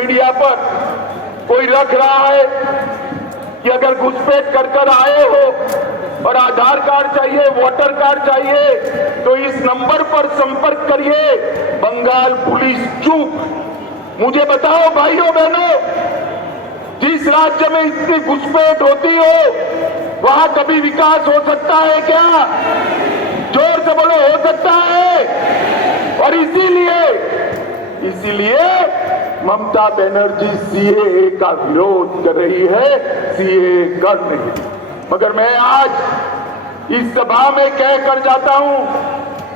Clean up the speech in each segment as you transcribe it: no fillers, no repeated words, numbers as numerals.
Media पर कोई रख रहा है कि अगर घुसपैठ कर आए हो और आधार कार्ड चाहिए, वोटर कार्ड चाहिए, तो इस नंबर पर संपर्क करिए। बंगाल पुलिस चुप। मुझे बताओ भाइयों बहनों, जिस राज्य में इतनी घुसपैठ होती हो वहां कभी विकास हो सकता है क्या? जोर से बोलो, हो सकता है? और इसीलिए ममता बनर्जी सीएए का विरोध कर रही है, सीएए कर नहीं। मगर मैं आज इस सभा में कहकर जाता हूं,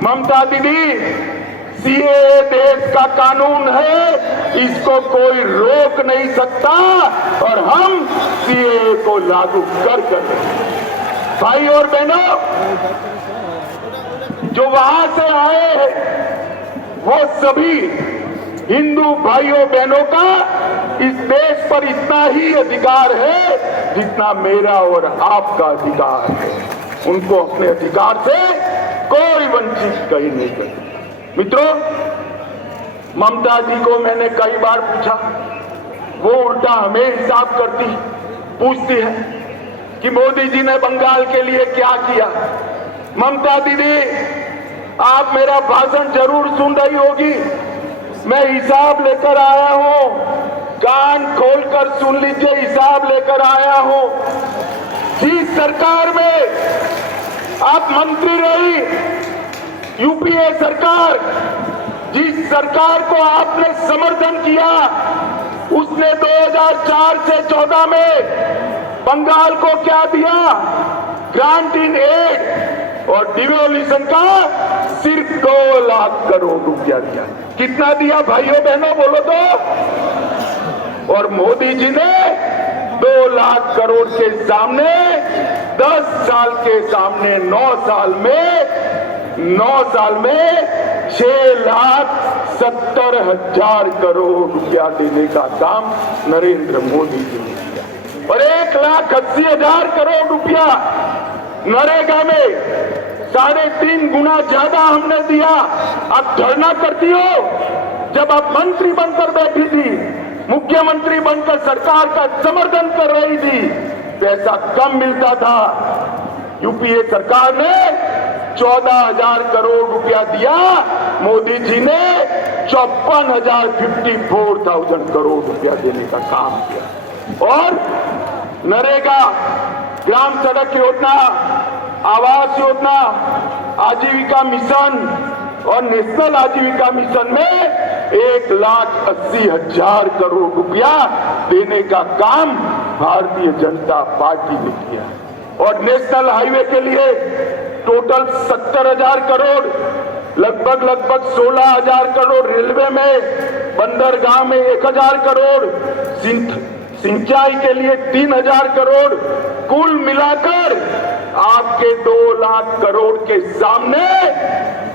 ममता दीदी, सीएए देश का कानून है, इसको कोई रोक नहीं सकता और हम सीएए को लागू कर भाई और बहनों, जो वहां से आए हैं वो सभी हिंदू भाइयों बहनों का इस देश पर इतना ही अधिकार है जितना मेरा और आपका अधिकार है। उनको अपने अधिकार से कोई वंचित कहीं नहीं कर। मित्रों, ममता जी को मैंने कई बार पूछा, वो उल्टा हमें हिसाब करती पूछती है कि मोदी जी ने बंगाल के लिए क्या किया। ममता दीदी, आप मेरा भाषण जरूर सुन रही होगी, मैं हिसाब लेकर आया हूं, कान खोलकर सुन लीजिए, हिसाब लेकर आया हूं। जिस सरकार में आप मंत्री रही, यूपीए सरकार, जिस सरकार को आपने समर्थन किया, उसने 2004 से 14 में बंगाल को क्या दिया? ग्रांट इन एड और डिवोल्यूशन का सिर्फ 2 लाख करोड़ रुपया दिया। कितना दिया भाइयों बहनों, बोलो तो? और मोदी जी ने 2 लाख करोड़ के सामने 10 साल के सामने 9 साल में 6,70,000 करोड़ रुपया देने का काम नरेंद्र मोदी जी ने किया। और 1,80,000 करोड़ रुपया नरेगा में 3.5 गुना ज्यादा हमने दिया। आप धरना करती हो, जब आप मंत्री बनकर बैठी थी, मुख्यमंत्री बनकर सरकार का समर्थन कर रही थी, पैसा कम मिलता था। यूपीए सरकार ने 14,000 करोड़ रुपया दिया, मोदी जी ने 54,000 करोड़ रुपया देने का काम किया। और नरेगा, ग्राम सड़क योजना, आवास योजना, आजीविका मिशन और नेशनल आजीविका मिशन में 1,80,000 करोड़ रुपया देने का काम भारतीय जनता पार्टी ने किया। और नेशनल हाईवे के लिए टोटल 70,000 करोड़, लगभग 16,000 करोड़, रेलवे में, बंदरगाह में 1,000 करोड़, सिंचाई के लिए 3,000 करोड़, कुल मिलाकर आपके 2 लाख करोड़ के सामने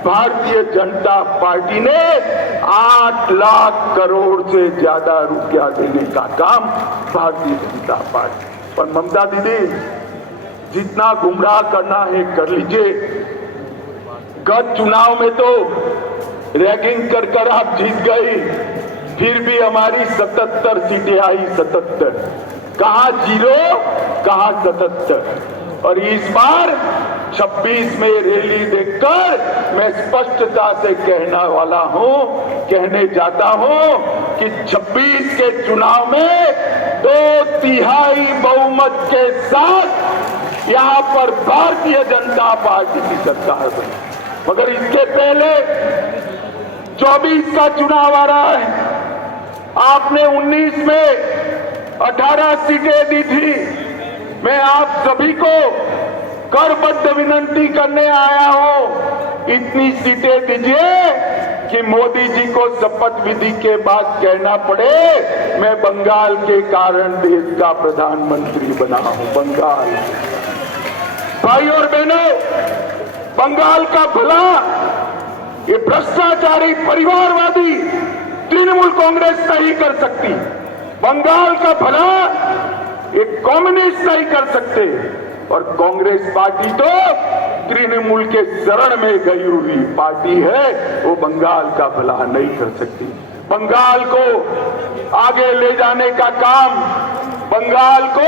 भारतीय जनता पार्टी ने 8 लाख करोड़ से ज्यादा रुपया देने का काम भारतीय जनता पार्टी। और ममता दीदी, जितना गुमराह करना है कर लीजिए। गत चुनाव में तो रैगिंग कर आप जीत गई, फिर भी हमारी 77 सीटें आई, 77। कहां 0, कहां 77। और इस बार 26 में रैली देखकर मैं स्पष्टता से कहने जाता हूं कि 26 के चुनाव में 2/3 बहुमत के साथ यहां पर भारतीय जनता पार्टी की सरकार बनी। मगर इसके पहले 24 का चुनाव आ रहा है। आपने 19 में 18 सीटें दी थी। मैं आप सभी को करबद्ध विनंती करने आया हूं, इतनी सीटें दीजिए कि मोदी जी को शपथ विधि के बाद कहना पड़े, मैं बंगाल के कारण देश का प्रधानमंत्री बना हूं। बंगाल, भाई और बहनों, बंगाल का भला ये भ्रष्टाचारी परिवारवादी तृणमूल कांग्रेस नहीं कर सकती। बंगाल का भला ये कम्युनिस्ट नहीं कर सकते। और कांग्रेस पार्टी तो तृणमूल के शरण में गई हुई पार्टी है, वो बंगाल का भला नहीं कर सकती। बंगाल को आगे ले जाने का काम, बंगाल को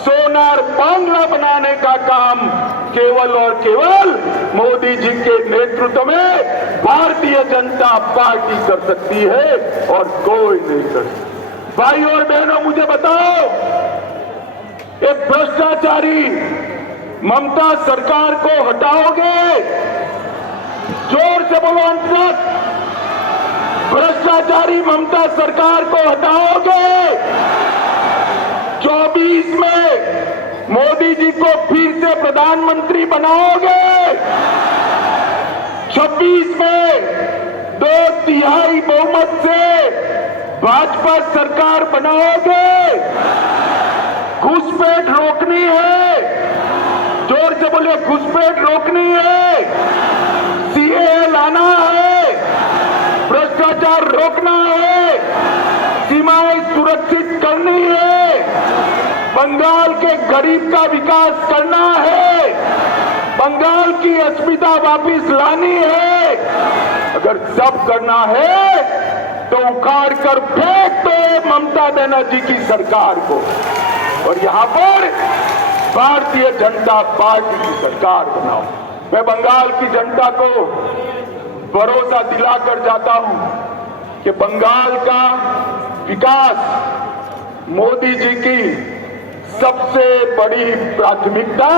सोनार बांग्ला बनाने का काम केवल और केवल मोदी जी के नेतृत्व में भारतीय जनता पार्टी कर सकती है और कोई नहीं कर सकता। भाई और बहनों, मुझे बताओ, एक भ्रष्टाचारी ममता सरकार को हटाओगे? जोर से बोलो अंतत, भ्रष्टाचारी ममता सरकार को हटाओगे? 24 में मोदी जी को फिर से प्रधानमंत्री बनाओगे? 26 में 2/3 बहुमत से भाजपा सरकार बनाओगे? घुसपैठ रोकनी है, जोर से बोलिए, घुसपैठ रोकनी है, सीएए लाना है, भ्रष्टाचार रोकना है, सीमाएं सुरक्षित करनी है, बंगाल के गरीब का विकास करना है, बंगाल की अस्मिता वापिस लानी है। अगर सब करना है तो उखाड़ कर फेंक दो ममता बनर्जी की सरकार को और यहां पर भारतीय जनता पार्टी की सरकार बनाओ। मैं बंगाल की जनता को भरोसा दिलाकर जाता हूं कि बंगाल का विकास मोदी जी की सबसे बड़ी प्राथमिकता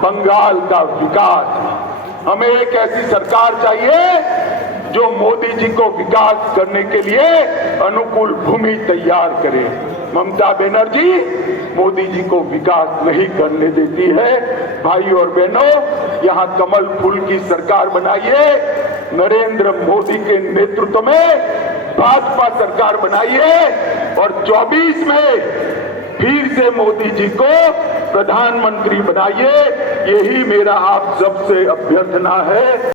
बंगाल का विकास है। हमें एक ऐसी सरकार चाहिए जो मोदी जी को विकास करने के लिए अनुकूल भूमि तैयार करे। ममता बनर्जी मोदी जी को विकास नहीं करने देती है। भाई और बहनों, यहां कमल फूल की सरकार बनाइए, नरेंद्र मोदी के नेतृत्व में भाजपा सरकार बनाइए और 24 में फिर से मोदी जी को प्रधानमंत्री बनाइए। यही मेरा आप सबसे अभ्यर्थना है।